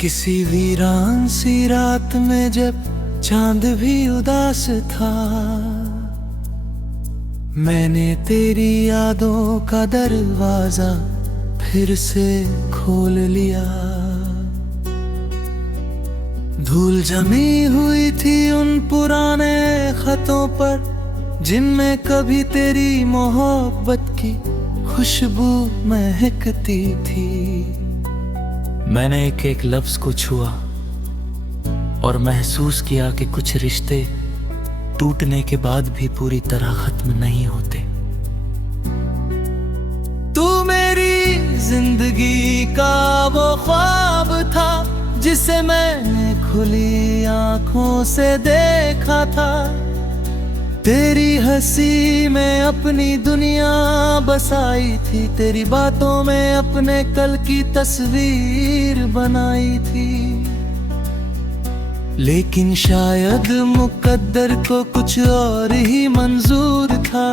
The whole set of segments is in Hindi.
किसी वीरान सी रात में जब चांद भी उदास था, मैंने तेरी यादों का दरवाजा फिर से खोल लिया। धूल जमी हुई थी उन पुराने खतों पर, जिनमें कभी तेरी मोहब्बत की खुशबू महकती थी। मैंने एक एक लफ्ज को छुआ और महसूस किया कि कुछ रिश्ते टूटने के बाद भी पूरी तरह खत्म नहीं होते। तू मेरी जिंदगी का वो ख्वाब था जिसे मैंने खुली आंखों से देखा था। तेरी हंसी में अपनी दुनिया बसाई थी, तेरी बातों में अपने कल की तस्वीर बनाई थी। लेकिन शायद मुकद्दर को कुछ और ही मंजूर था,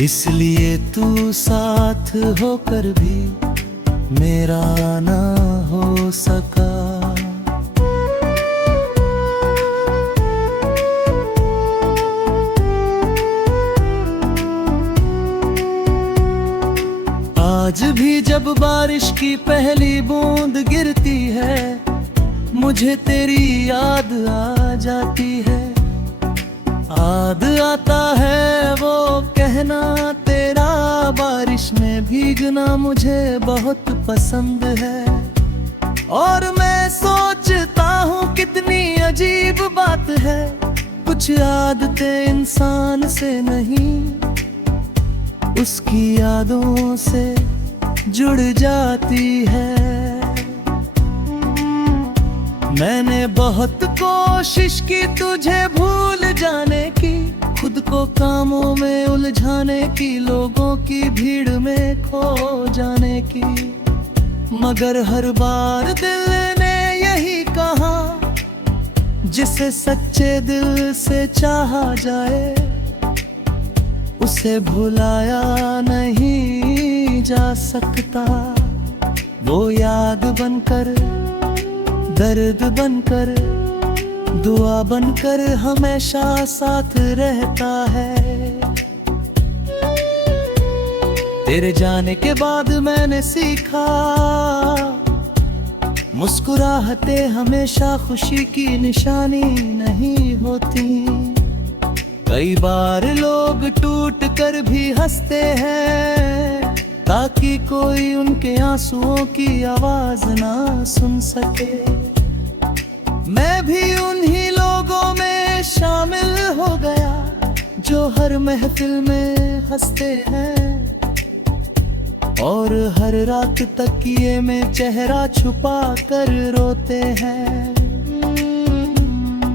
इसलिए तू साथ होकर भी मेरा ना हो सका। आज भी जब बारिश की पहली बूंद गिरती है, मुझे तेरी याद आ जाती है। याद आता है वो कहना तेरा, बारिश में भीगना मुझे बहुत पसंद है। और मैं सोचता हूँ कितनी अजीब बात है, कुछ आदतें इंसान से नहीं उसकी यादों से जुड़ जाती है। मैंने बहुत कोशिश की तुझे भूल जाने की, खुद को कामों में उलझाने की, लोगों की भीड़ में खो जाने की, मगर हर बार दिल ने यही कहा, जिसे सच्चे दिल से चाहा जाए उसे भुलाया नहीं जा सकता। वो याद बनकर, दर्द बनकर, दुआ बनकर हमेशा साथ रहता है। तेरे जाने के बाद मैंने सीखा, मुस्कुराहटें हमेशा खुशी की निशानी नहीं होती। कई बार लोग टूट कर भी हंसते हैं, ताकि कोई उनके आंसुओं की आवाज ना सुन सके। मैं भी उन्हीं लोगों में शामिल हो गया, जो हर महफिल में हंसते हैं और हर रात तकिए में चेहरा छुपा कर रोते हैं।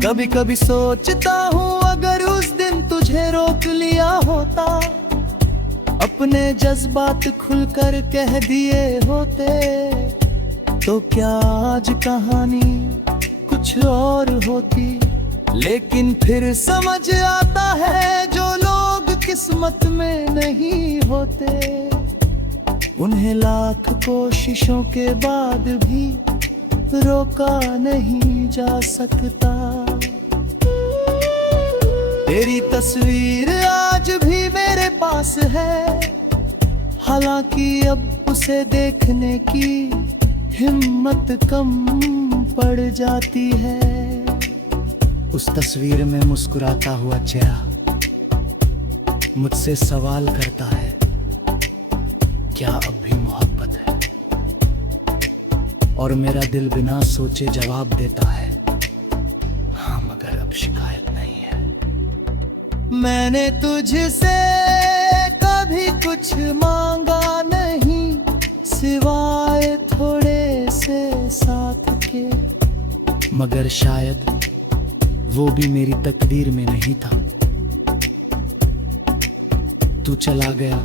कभी कभी सोचता हूँ अगर उस दिन तुझे रोक लिया होता, अपने जज्बात खुलकर कह दिए होते, तो क्या आज कहानी कुछ और होती। लेकिन फिर समझ आता है जो लोग किस्मत में नहीं होते, उन्हें लाख कोशिशों के बाद भी रोका नहीं जा सकता। तेरी तस्वीर आज भी मेरे पास है, हालांकि अब उसे देखने की हिम्मत कम पड़ जाती है। उस तस्वीर में मुस्कुराता हुआ चेहरा मुझसे सवाल करता है, क्या अब भी मोहब्बत है? और मेरा दिल बिना सोचे जवाब देता है, हाँ मगर अब शिकायत नहीं है। मैंने तुझसे कभी कुछ मांगा नहीं, सिवाय थोड़े से साथ के, मगर शायद वो भी मेरी तकदीर में नहीं था। तू चला गया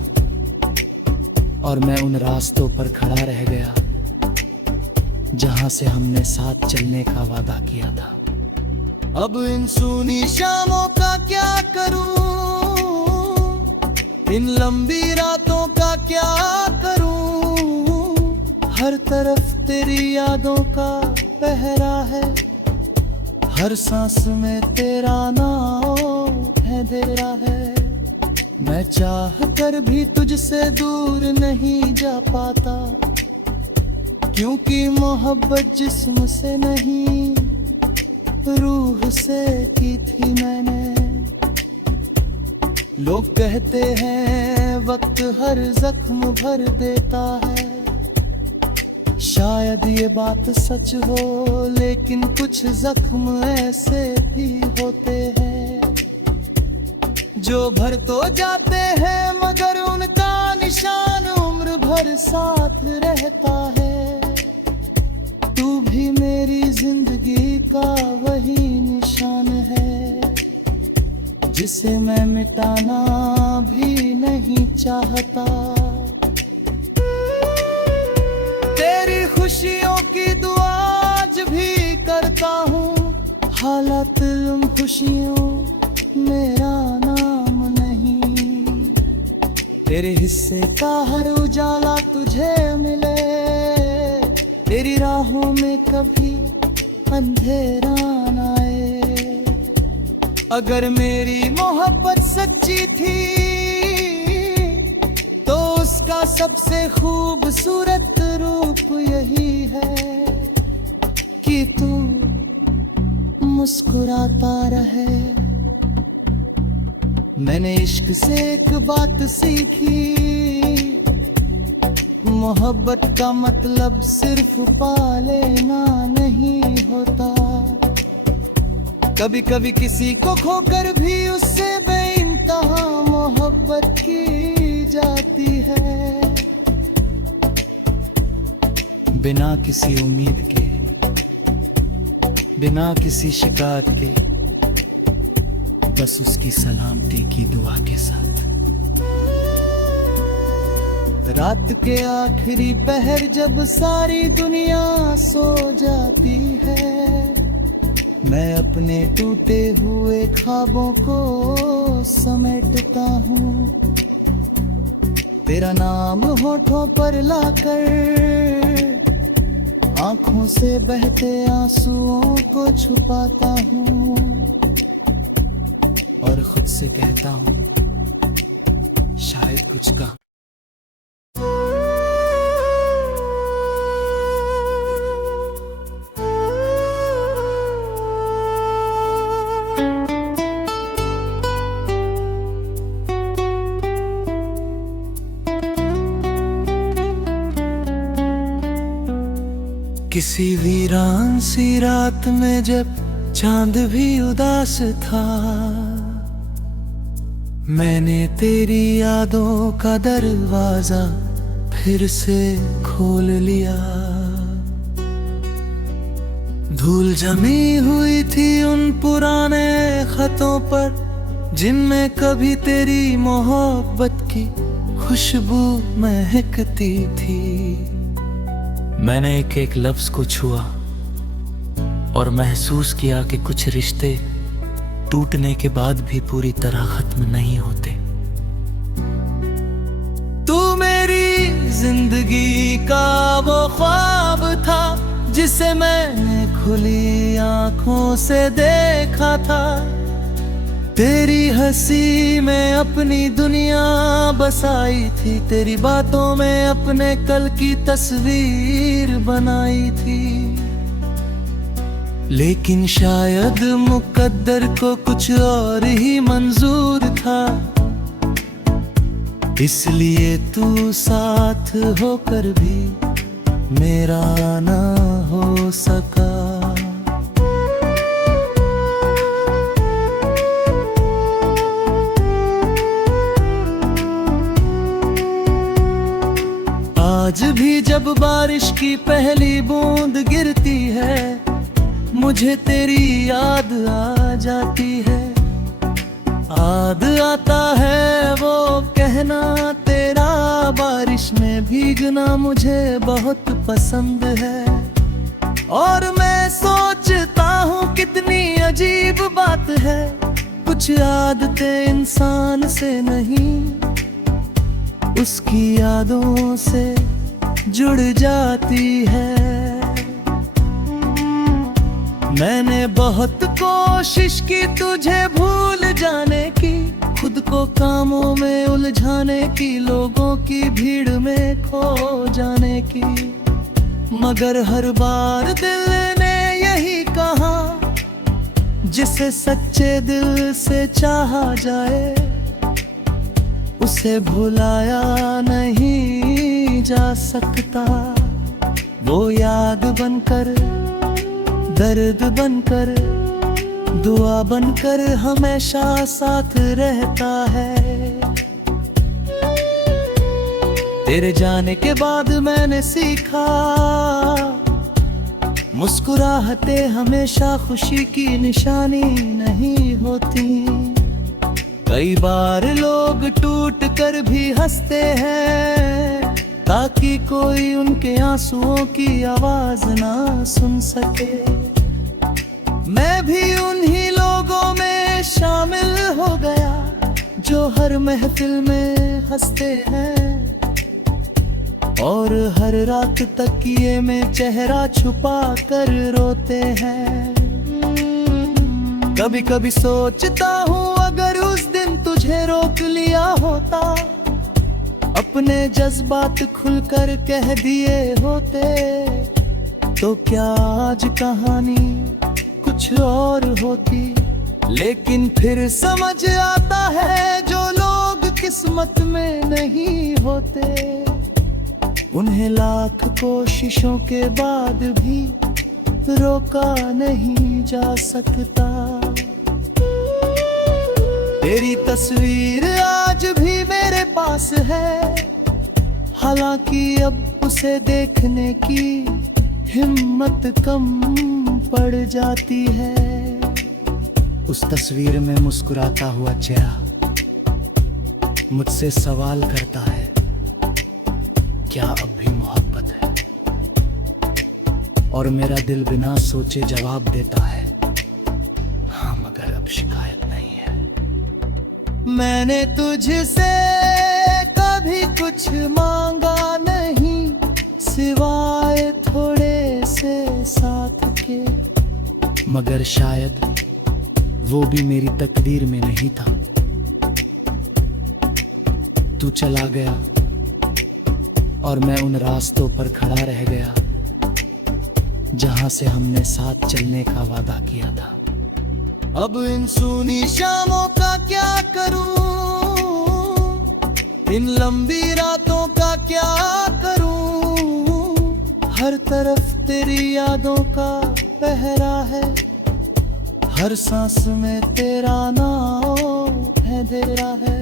और मैं उन रास्तों पर खड़ा रह गया जहां से हमने साथ चलने का वादा किया था। अब इन सूनी शामों का क्या करूं, इन लंबी रातों का क्या करूं, हर तरफ तेरी यादों का पहरा है, हर सांस में तेरा नाम है तेरा है। मैं चाह कर भी तुझसे दूर नहीं जा पाता, क्योंकि मोहब्बत जिस्म से नहीं रूह से की थी मैंने। लोग कहते हैं वक्त हर जख्म भर देता है, शायद ये बात सच हो, लेकिन कुछ जख्म ऐसे भी होते हैं जो भर तो जाते हैं मगर उनका निशान उम्र भर साथ रहता है। तू भी मेरी जिंदगी का वही निशान है, जिसे मैं मिटाना भी नहीं चाहता। तेरी खुशियों की दुआ आज भी करता हूँ, हालात उन खुशियों मेरा नाम नहीं। तेरे हिस्से का हर उजाला तुझे मिले, तेरी राहों में कभी अंधेरा न आए। अगर मेरी मोहब्बत सच्ची थी तो उसका सबसे खूबसूरत रूप यही है कि तू मुस्कुराता रहे। मैंने इश्क से एक बात सीखी, मोहब्बत का मतलब सिर्फ पा लेना नहीं होता। कभी कभी किसी को खोकर भी उससे बेइंतहा मोहब्बत की जाती है। बिना किसी उम्मीद के, बिना किसी शिकायत के, बस उसकी सलामती की दुआ के साथ। रात के आखिरी पहर जब सारी दुनिया सो जाती है, मैं अपने टूटे हुए ख्वाबों को समेटता हूँ। तेरा नाम होठों पर लाकर आंखों से बहते आंसुओं को छुपाता हूँ और खुद से कहता हूँ शायद कुछ का। किसी वीरान सी रात में जब चांद भी उदास था, मैंने तेरी यादों का दरवाजा फिर से खोल लिया। धूल जमी हुई थी उन पुराने खतों पर जिनमें कभी तेरी मोहब्बत की खुशबू महकती थी। मैंने एक एक लफ्ज को छुआ और महसूस किया कि कुछ रिश्ते टूटने के बाद भी पूरी तरह खत्म नहीं होते। तू मेरी जिंदगी का वो ख्वाब था जिसे मैंने खुली आंखों से देखा था। तेरी हंसी में अपनी दुनिया बसाई थी, तेरी बातों में अपने कल की तस्वीर बनाई थी। लेकिन शायद मुकद्दर को कुछ और ही मंजूर था, इसलिए तू साथ होकर भी मेरा ना हो सका। आज भी जब बारिश की पहली बूंद गिरती है, मुझे तेरी याद आ जाती है। याद आता है वो कहना तेरा, बारिश में भीगना मुझे बहुत पसंद है। और मैं सोचता हूँ कितनी अजीब बात है, कुछ आदतें इंसान से नहीं उसकी यादों से जुड़ जाती है। मैंने बहुत कोशिश की तुझे भूल जाने की, खुद को कामों में उलझाने की, लोगों की भीड़ में खो जाने की, मगर हर बार दिल ने यही कहा, जिसे सच्चे दिल से चाहा जाए उसे भुलाया नहीं जा सकता। वो याद बनकर, दर्द बनकर, दुआ बनकर हमेशा साथ रहता है। तेरे जाने के बाद मैंने सीखा, मुस्कुराहटें हमेशा खुशी की निशानी नहीं होती। कई बार लोग टूट कर भी हंसते हैं, ताकि कोई उनके आंसुओं की आवाज ना सुन सके। मैं भी उन्हीं लोगों में शामिल हो गया, जो हर महफिल में हंसते हैं और हर रात तकिए में चेहरा छुपा कर रोते हैं। कभी कभी सोचता हूँ, अगर उस दिन तुझे रोक लिया होता, अपने जज्बात खुलकर कह दिए होते, तो क्या आज कहानी कुछ और होती। लेकिन फिर समझ आता है, जो लोग किस्मत में नहीं होते, उन्हें लाख कोशिशों के बाद भी रोका नहीं जा सकता। तेरी तस्वीर आज भी मेरे पास है, हालांकि अब उसे देखने की हिम्मत कम पड़ जाती है। उस तस्वीर में मुस्कुराता हुआ चेहरा मुझसे सवाल करता है, क्या अब भी मोहब्बत है? और मेरा दिल बिना सोचे जवाब देता है, हाँ मगर अब शिकायत नहीं है। मैंने तुझसे कभी कुछ मांगा नहीं, सिवाय थोड़े से साथ के, मगर शायद वो भी मेरी तकदीर में नहीं था। तू चला गया और मैं उन रास्तों पर खड़ा रह गया, जहां से हमने साथ चलने का वादा किया था। अब इन सूनी शामों का क्या करूं, इन लंबी रातों का क्या करूं, हर तरफ तेरी यादों का पहरा है, हर सांस में तेरा नाम है तेरा है।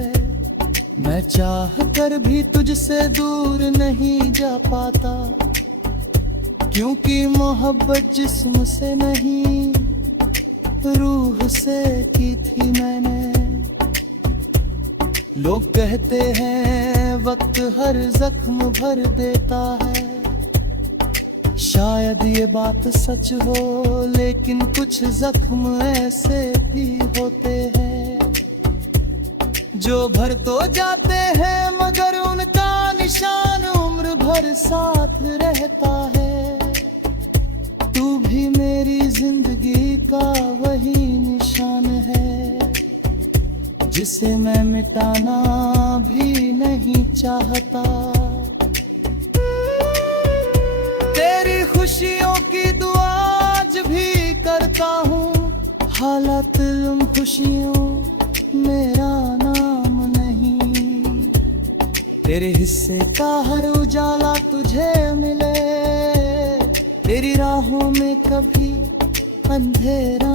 मैं चाह कर भी तुझसे दूर नहीं जा पाता, क्योंकि मोहब्बत जिस्म से नहीं रूह से की थी मैंने। लोग कहते हैं वक्त हर जख्म भर देता है, शायद ये बात सच हो, लेकिन कुछ जख्म ऐसे भी होते हैं जो भर तो जाते हैं, मगर उनका निशान उम्र भर साथ रहता है। तू भी मेरी जिंदगी का वही निशान है, जिसे मैं मिटाना भी नहीं चाहता। तेरी खुशियों की दुआ आज भी करता हूँ, हालात उन खुशियों मेरा नाम नहीं। तेरे हिस्से का हर उजाला तुझे मिले, तेरी राहों में कभी अंधेरा